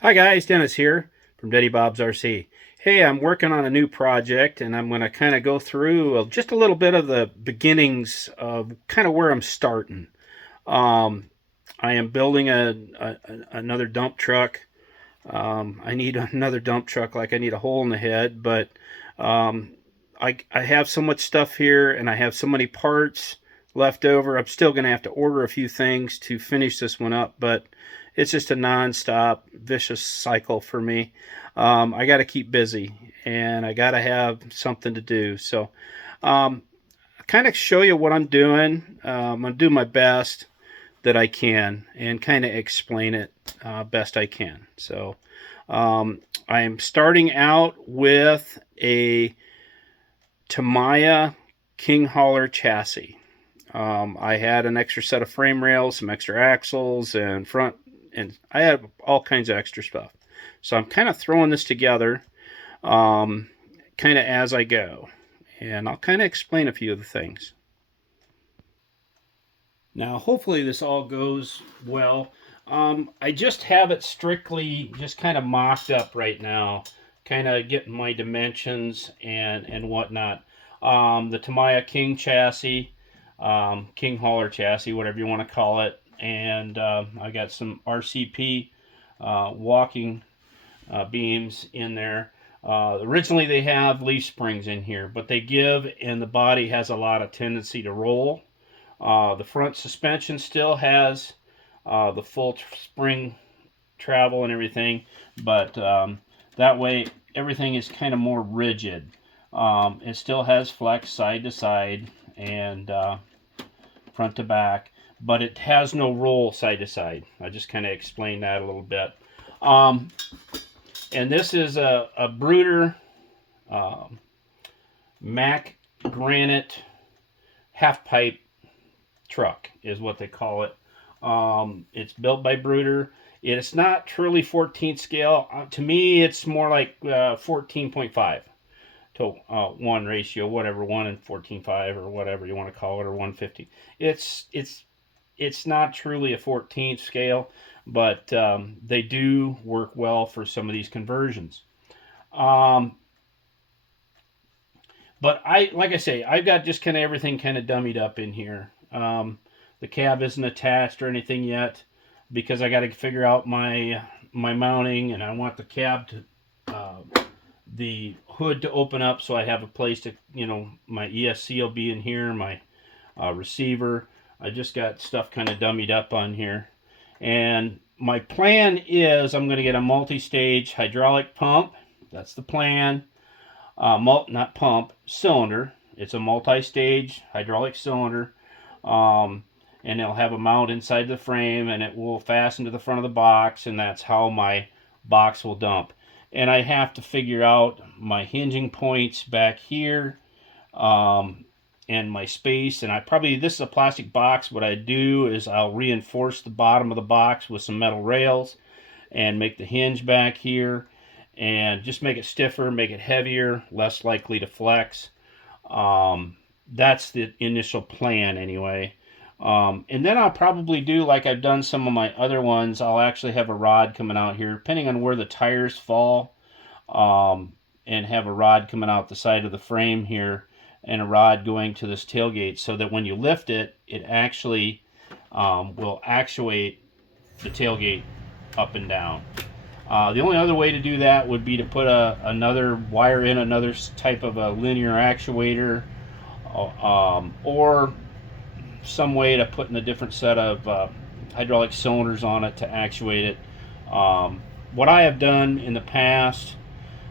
Hi guys, Dennis here from Daddy Bob's RC. Hey, I'm working on a new project and I'm going to kind of go through just a little bit of the beginnings of kind of where I'm starting. Um, I am building another dump truck. I need another dump truck like I need a hole in the head, but um, I have so much stuff here and I have so many parts left over. I'm still going to have to order a few things to finish this one up, but it's just a non-stop vicious cycle for me. I got to keep busy and I got to have something to do. So, kind of show you what I'm doing. I'm going to do my best that I can and kind of explain it best I can. So, I'm starting out with a Tamiya King Hauler chassis. I had an extra set of frame rails, some extra axles, and front, and I had all kinds of extra stuff. So I'm kind of throwing this together, um, kind of as I go, and I'll kind of explain a few of the things. Now, hopefully, this all goes well. I just have it strictly just kind of mocked up right now, kind of getting my dimensions and whatnot. The Tamiya King chassis, King Hauler chassis, whatever you want to call it, and I got some RCP walking beams in there. Originally, they have leaf springs in here, but they give, and the body has a lot of tendency to roll. The front suspension still has the full spring travel and everything, but that way everything is kind of more rigid. It still has flex side to side and front to back, but it has no roll side to side. I just kind of explained that a little bit. Um, and this is a Bruder um, Mack Granite Halfpipe truck is what they call it. It's built by Bruder. It's not truly 14th scale. To me, it's more like 14.5 to 1 ratio, whatever, 1 and 14.5 or whatever you want to call it, or 150. It's not truly a 14th scale, but they do work well for some of these conversions. Um, but like I say, I've got just kind of everything kind of dummied up in here. The cab isn't attached or anything yet because I got to figure out my mounting, and I want the cab to the hood to open up so I have a place to, my ESC will be in here, my receiver. I just got stuff kind of dummied up on here, and my plan is I'm going to get a multi-stage hydraulic pump. That's the plan. Not pump, cylinder. It's a multi-stage hydraulic cylinder. And it'll have a mount inside the frame, and it will fasten to the front of the box, and that's how my box will dump. And I have to figure out my hinging points back here, and my space. And this is a plastic box. What I do is I'll reinforce the bottom of the box with some metal rails and make the hinge back here and just make it stiffer, make it heavier, less likely to flex. That's the initial plan anyway. And then I'll probably do like I've done some of my other ones. I'll actually have a rod coming out here, depending on where the tires fall, and have a rod coming out the side of the frame here, and a rod going to this tailgate, so that when you lift it, it actually will actuate the tailgate up and down. The only other way to do that would be to put another wire in, another type of a linear actuator, or some way to put in a different set of hydraulic cylinders on it to actuate it. What I have done in the past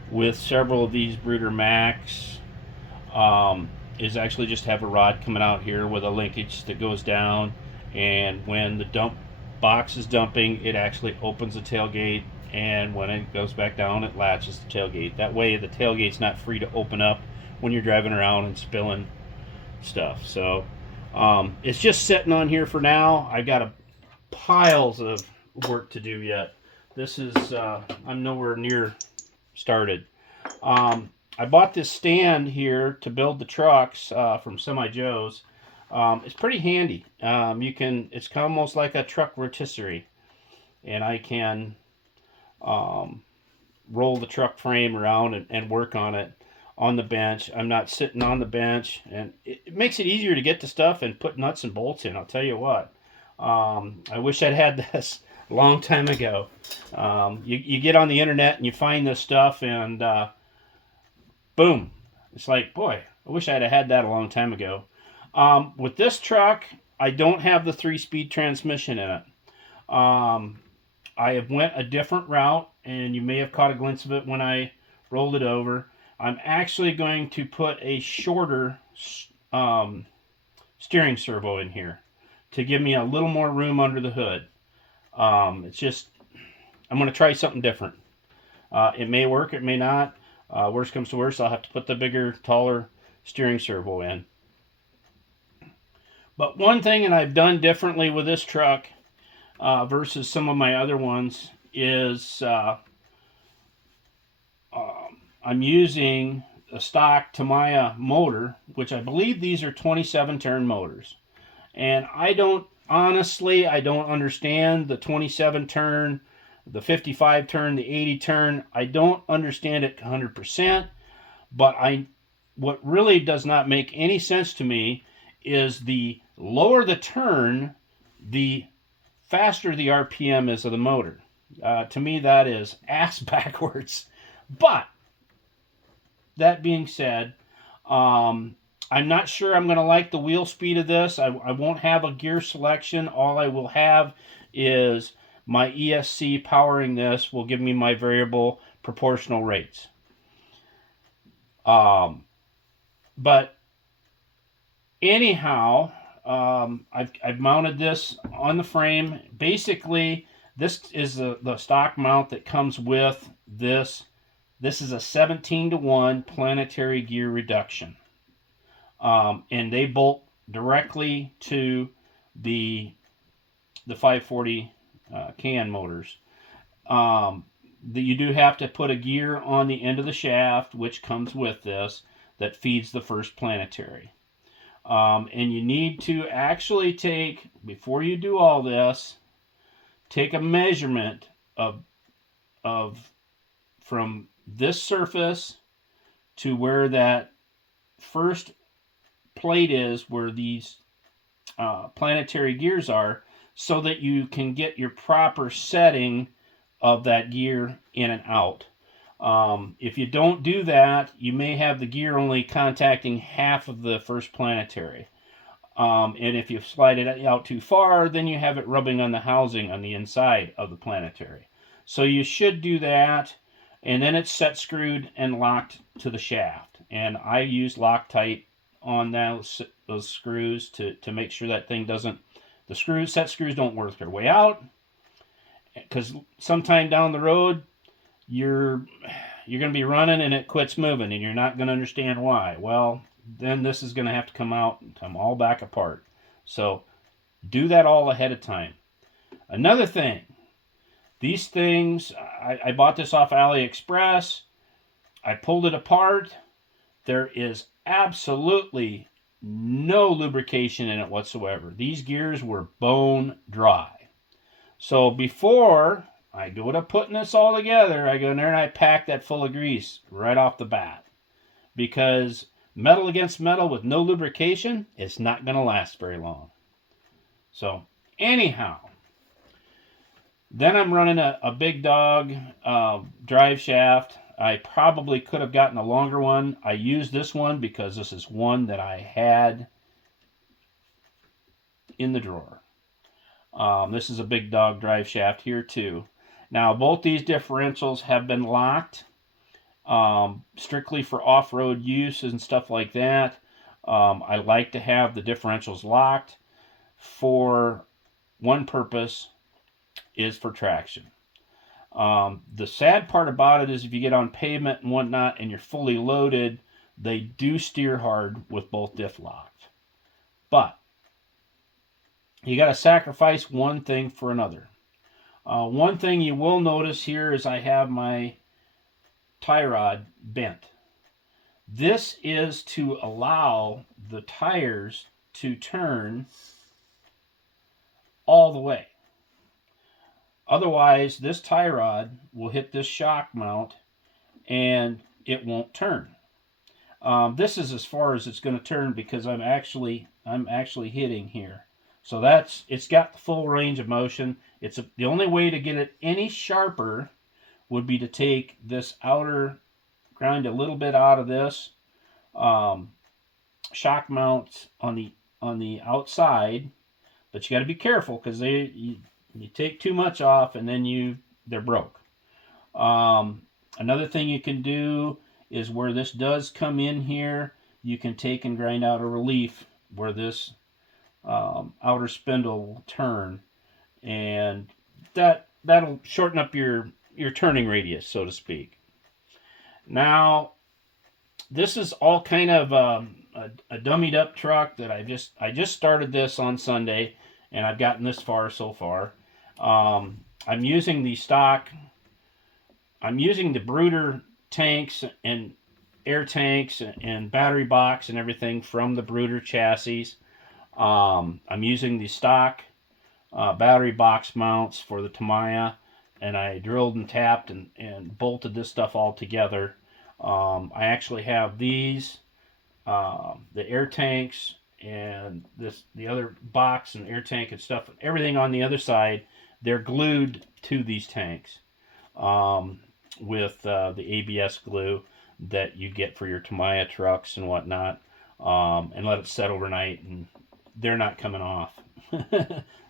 with several of these Bruder Macks is actually just have a rod coming out here with a linkage that goes down, and when the dump box is dumping, it actually opens the tailgate, and when it goes back down, it latches the tailgate. That way the tailgate's not free to open up when you're driving around and spilling stuff. So it's just sitting on here for now. I got piles of work to do yet. This is I'm nowhere near started. I bought this stand here to build the trucks from Semi Joe's. It's pretty handy. It's almost like a truck rotisserie, and I can roll the truck frame around and work on it on the bench. I'm not sitting on the bench, and it makes it easier to get to stuff and put nuts and bolts in. I'll tell you what. I wish I'd had this a long time ago. You get on the internet and you find this stuff, and boom. It's like, boy, I wish I'd have had that a long time ago. With this truck, I don't have the 3-speed transmission in it. I have went a different route, and you may have caught a glimpse of it when I rolled it over. I'm actually going to put a shorter steering servo in here to give me a little more room under the hood. It's just, I'm going to try something different. It may work, it may not. Worst comes to worst, I'll have to put the bigger, taller steering servo in. But one thing that I've done differently with this truck versus some of my other ones is I'm using a stock Tamiya motor, which I believe these are 27 turn motors. And I don't understand the 27 turn, the 55 turn, the 80 turn. I don't understand it 100%, but what really does not make any sense to me is the lower the turn, the faster the RPM is of the motor. To me, that is ass backwards. But that being said, I'm not sure I'm going to like the wheel speed of this. I won't have a gear selection. All I will have is my ESC powering this will give me my variable proportional rates. But anyhow, I've mounted this on the frame. Basically, this is the stock mount that comes with this. This is a 17-to-1 planetary gear reduction. And they bolt directly to the 540 can motors. You do have to put a gear on the end of the shaft, which comes with this, that feeds the first planetary. And you need to actually take, before you do all this, take a measurement of from this surface to where that first plate is, where these planetary gears are, so that you can get your proper setting of that gear in and out. If you don't do that, you may have the gear only contacting half of the first planetary. And if you slide it out too far, then you have it rubbing on the housing on the inside of the planetary. So you should do that, and then it's set screwed and locked to the shaft. And I use Loctite on those screws to make sure that thing doesn't, set screws don't work their way out, because sometime down the road you're going to be running and it quits moving and you're not going to understand why. Well, then this is going to have to come out and come all back apart. So do that all ahead of time. Another thing, these things, I bought this off AliExpress. I pulled it apart. There is absolutely no lubrication in it whatsoever. These gears were bone dry. So before I go to putting this all together, I go in there and I pack that full of grease right off the bat. Because metal against metal with no lubrication, it's not going to last very long. So anyhow, then I'm running a big dog drive shaft. I probably could have gotten a longer one. I used this one because this is one that I had in the drawer. This is a big dog drive shaft here too. Now both these differentials have been locked strictly for off-road use and stuff like that. I like to have the differentials locked for one purpose, is for traction. The sad part about it is if you get on pavement and whatnot and you're fully loaded, they do steer hard with both diff locked. But you got to sacrifice one thing for another. One thing you will notice here is I have my tie rod bent. This is to allow the tires to turn all the way. Otherwise, this tie rod will hit this shock mount and it won't turn. This is as far as it's going to turn because I'm actually hitting here. So it's got the full range of motion. The only way to get it any sharper would be to take this outer, grind a little bit out of this shock mount on the outside, but you got to be careful because you take too much off and then they're broke. Another thing you can do is where this does come in here, you can take and grind out a relief where this outer spindle will turn, and that'll shorten up your turning radius, so to speak. Now, this is all kind of a dummied up truck that I just started this on Sunday, and I've gotten this far so far. I'm using the Bruder tanks and air tanks and battery box and everything from the Bruder chassis. I'm using the stock battery box mounts for the Tamiya, and I drilled and tapped and bolted this stuff all together. I actually have these, the air tanks and the other box and air tank and stuff, everything on the other side, they're glued to these tanks with the ABS glue that you get for your Tamiya trucks and whatnot, and let it set overnight, and they're not coming off.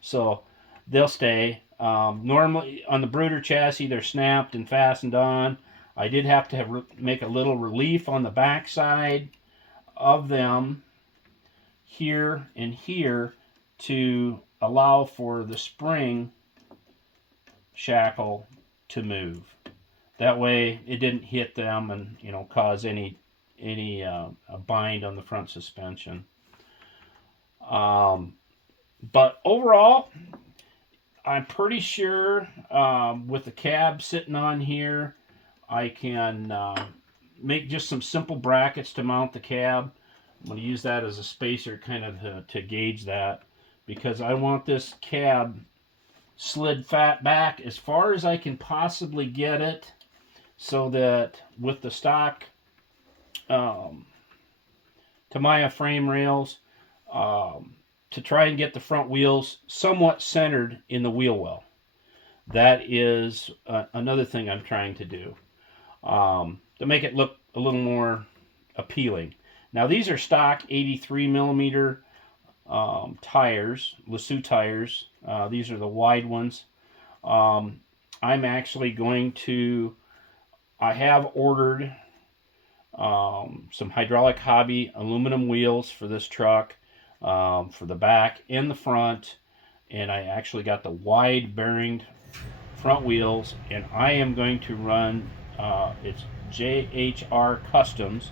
So they'll stay. Normally on the Bruder chassis, they're snapped and fastened on. I did have to make a little relief on the back side of them here and here to allow for the spring shackle to move. That way it didn't hit them and cause any a bind on the front suspension. But overall, I'm pretty sure with the cab sitting on here, I can make just some simple brackets to mount the cab. I'm going to use that as a spacer kind of to gauge that, because I want this cab slid fat back as far as I can possibly get it, so that with the stock Tamiya frame rails, to try and get the front wheels somewhat centered in the wheel well. That is another thing I'm trying to do to make it look a little more appealing. Now, these are stock 83 millimeter tires, Lasso tires. These are the wide ones. I'm actually going to, I have ordered some Hydraulic Hobby aluminum wheels for this truck, for the back and the front, and I actually got the wide bearing front wheels, and I am going to run it's JHR Customs.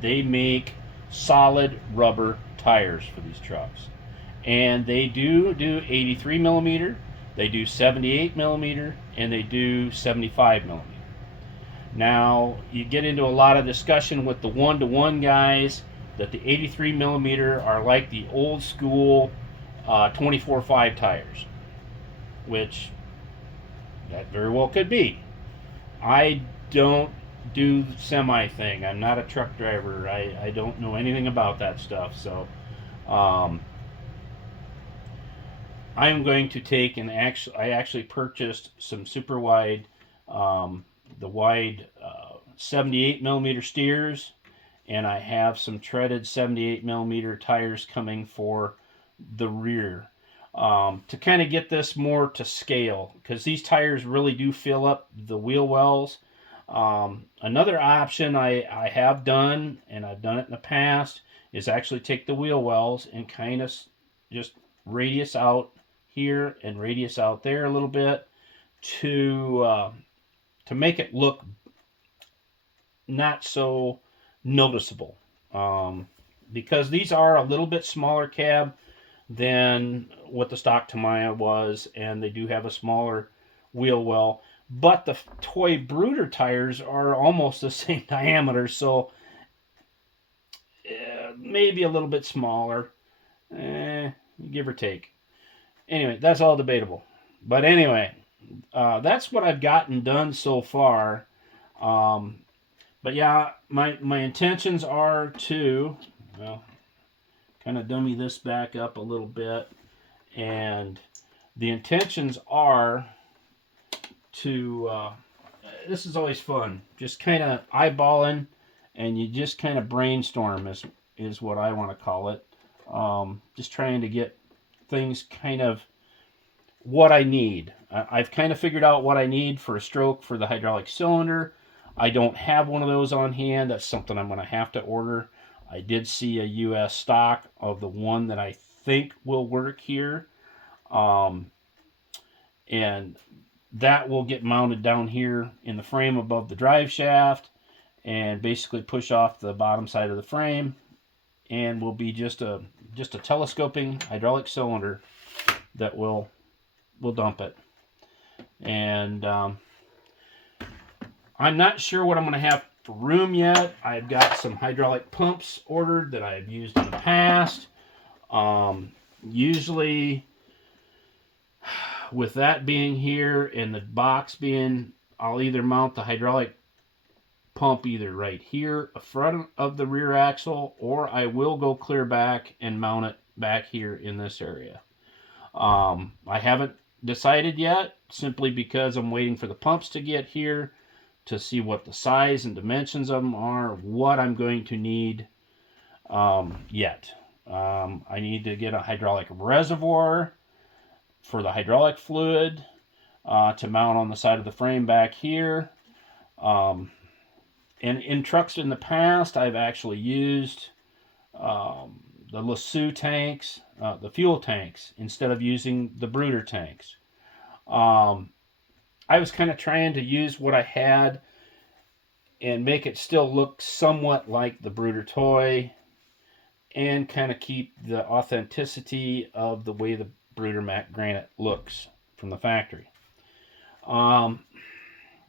They make solid rubber tires for these trucks, and they do 83 millimeter, they do 78 millimeter, and they do 75 millimeter. Now, you get into a lot of discussion with the 1-to-1 guys that the 83 millimeter are like the old school 24/5 tires, which that very well could be. I don't do the semi thing. I'm not a truck driver. I don't know anything about that stuff. So I'm going to take and I actually purchased some super wide, the wide 78 millimeter steers, and I have some treaded 78 millimeter tires coming for the rear, to kind of get this more to scale, because these tires really do fill up the wheel wells. Another option I have done, and I've done it in the past, is actually take the wheel wells and kind of just radius out here and radius out there a little bit to make it look not so noticeable, because these are a little bit smaller cab than what the stock Tamiya was, and they do have a smaller wheel well, but the toy Bruder tires are almost the same diameter, so maybe a little bit smaller, give or take. Anyway, that's all debatable. But anyway, that's what I've gotten done so far. Um, but yeah, my intentions are to, well, kind of dummy this back up a little bit, and the intentions are to. This is always fun, just kind of eyeballing, and you just kind of brainstorm is what I want to call it. Just trying to get things kind of what I need. I've kind of figured out what I need for a stroke for the hydraulic cylinder. I don't have one of those on hand. That's something I'm going to have to order. I did see a US stock of the one that I think will work here. Um, and that will get mounted down here in the frame above the drive shaft and basically push off the bottom side of the frame, and will be just a telescoping hydraulic cylinder that will dump it. And I'm not sure what I'm going to have for room yet. I've got some hydraulic pumps ordered that I've used in the past. Usually, with that being here and the box being, I'll either mount the hydraulic pump either right here, in front of the rear axle, or I will go clear back and mount it back here in this area. I haven't decided yet, simply because I'm waiting for the pumps to get here to see what the size and dimensions of them are, what I'm going to need yet. I need to get a hydraulic reservoir for the hydraulic fluid to mount on the side of the frame back here. And in trucks in the past, I've actually used the Lasso tanks, the fuel tanks, instead of using the Bruder tanks. I was kind of trying to use what I had and make it still look somewhat like the Bruder toy, and kind of keep the authenticity of the way the Bruder Mack Granite looks from the factory.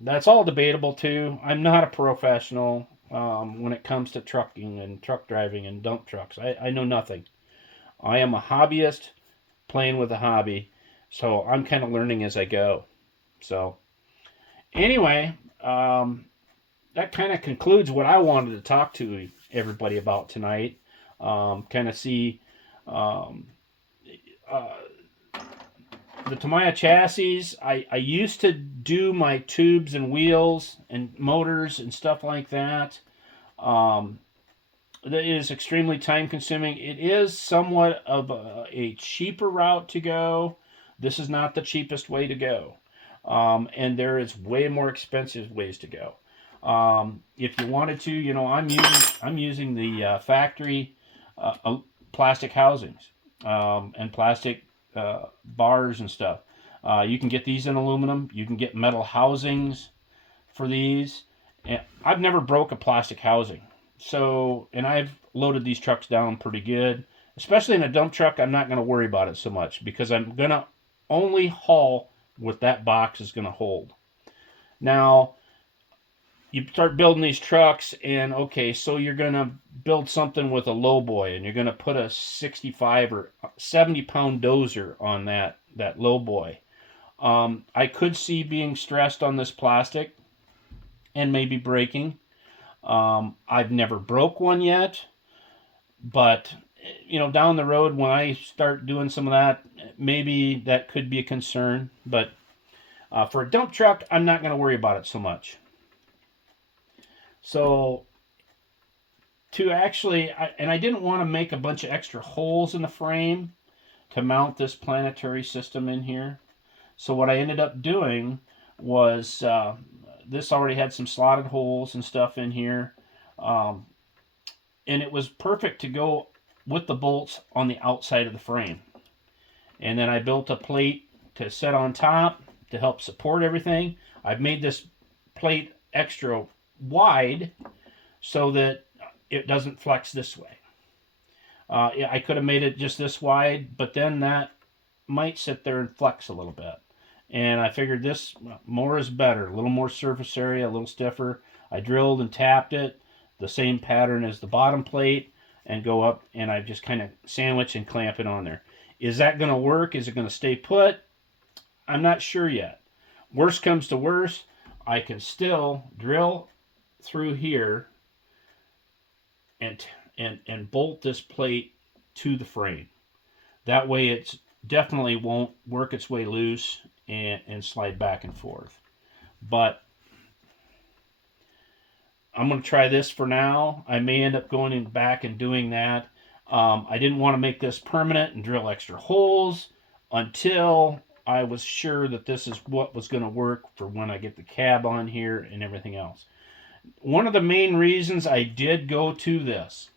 That's all debatable too. I'm not a professional when it comes to trucking and truck driving and dump trucks. I know nothing. I am a hobbyist playing with a hobby, so I'm kind of learning as I go. So anyway, that kind of concludes what I wanted to talk to everybody about tonight. Kind of see the Tamiya chassis. I used to do my tubes and wheels and motors and stuff like that. That is extremely time consuming. It is somewhat of a cheaper route to go. This is not the cheapest way to go. And there is way more expensive ways to go. If you wanted to, I'm using the factory plastic housings and plastic bars and stuff. You can get these in aluminum. You can get metal housings for these. And I've never broke a plastic housing. So, and I've loaded these trucks down pretty good. Especially in a dump truck, I'm not going to worry about it so much, because I'm going to only haul what that box is going to hold. Now, you start building these trucks, and okay, so you're going to build something with a low boy, and you're going to put a 65 or 70 pound dozer on that low boy. I could see being stressed on this plastic and maybe breaking. I've never broke one yet, but down the road when I start doing some of that, maybe that could be a concern. But for a dump truck, I'm not going to worry about it so much. So to actually, I didn't want to make a bunch of extra holes in the frame to mount this planetary system in here. So what I ended up doing was, this already had some slotted holes and stuff in here. And it was perfect to go with the bolts on the outside of the frame. And then I built a plate to set on top to help support everything. I've made this plate extra wide so that it doesn't flex this way. I could have made it just this wide, but then that might sit there and flex a little bit. And I figured this more is better. A little more surface area, a little stiffer. I drilled and tapped it the same pattern as the bottom plate and go up, and I just kind of sandwich and clamp it on there. Is that going to work? Is it going to stay put? I'm not sure yet. Worst comes to worst, I can still drill through here and and bolt this plate to the frame. That way it's definitely won't work its way loose and slide back and forth. But I'm going to try this for now. I may end up going back and doing that. I didn't want to make this permanent and drill extra holes until I was sure that this is what was going to work for when I get the cab on here and everything else. One of the main reasons I did go to this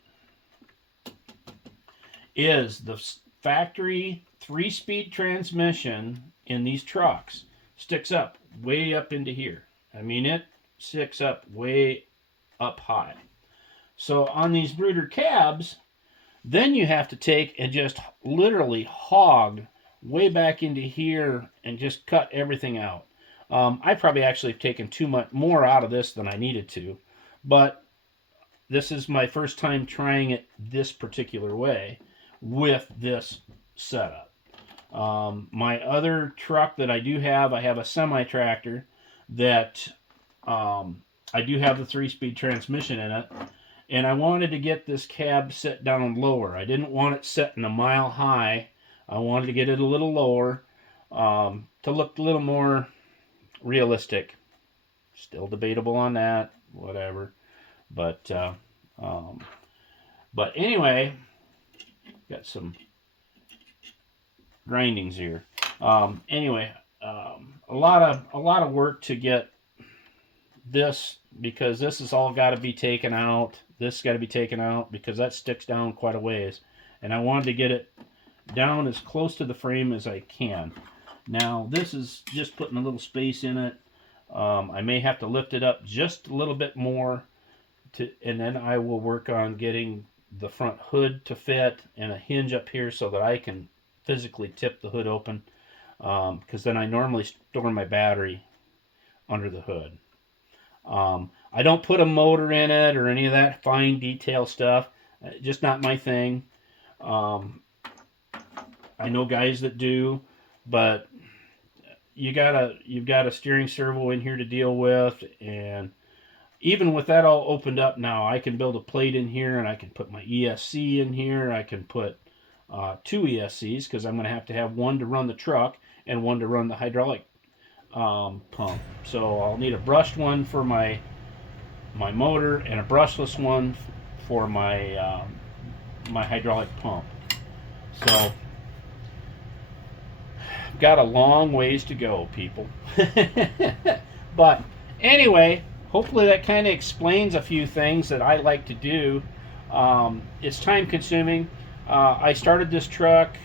is the factory 3-speed transmission in these trucks sticks up way up into here. I mean, it sticks up way up high. So on these Bruder cabs, then you have to take and just literally hog way back into here and just cut everything out. I probably actually have taken too much more out of this than I needed to, but this is my first time trying it this particular way with this setup. My other truck that I have a semi-tractor that I do have the 3-speed transmission in it, and I wanted to get this cab set down lower. I didn't want it set in a mile high. I wanted to get it a little lower to look a little more realistic. Still debatable on that, whatever. But anyway, got some grindings here. Anyway, a lot of work to get this, because this has all got to be taken out. This got to be taken out because that sticks down quite a ways, and I wanted to get it down as close to the frame as I can. Now this is just putting a little space in it. I may have to lift it up just a little bit more and then I will work on getting the front hood to fit and a hinge up here so that I can physically tip the hood open, because then I normally store my battery under the hood. I don't put a motor in it or any of that fine detail stuff. Just not my thing. I know guys that do, but you've got a steering servo in here to deal with, and even with that all opened up now, I can build a plate in here, and I can put my ESC in here. I can put 2 ESCs, because I'm going to have one to run the truck and one to run the hydraulic pump. So I'll need a brushed one for my motor and a brushless one for my my hydraulic pump. So got a long ways to go, people. But anyway, hopefully that kind of explains a few things that I like to do. It's time consuming. I started this truck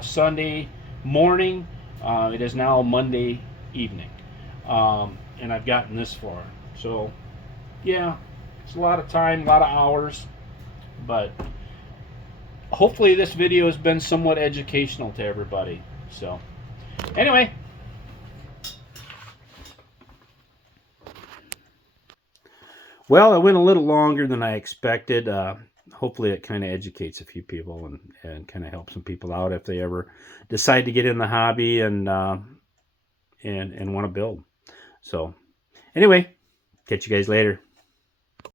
Sunday morning. It is now Monday evening, and I've gotten this far. So yeah, it's a lot of time, a lot of hours, but hopefully this video has been somewhat educational to everybody. So anyway, well, it went a little longer than I expected. Hopefully it kind of educates a few people and kind of helps some people out if they ever decide to get in the hobby and want to build. So anyway, catch you guys later.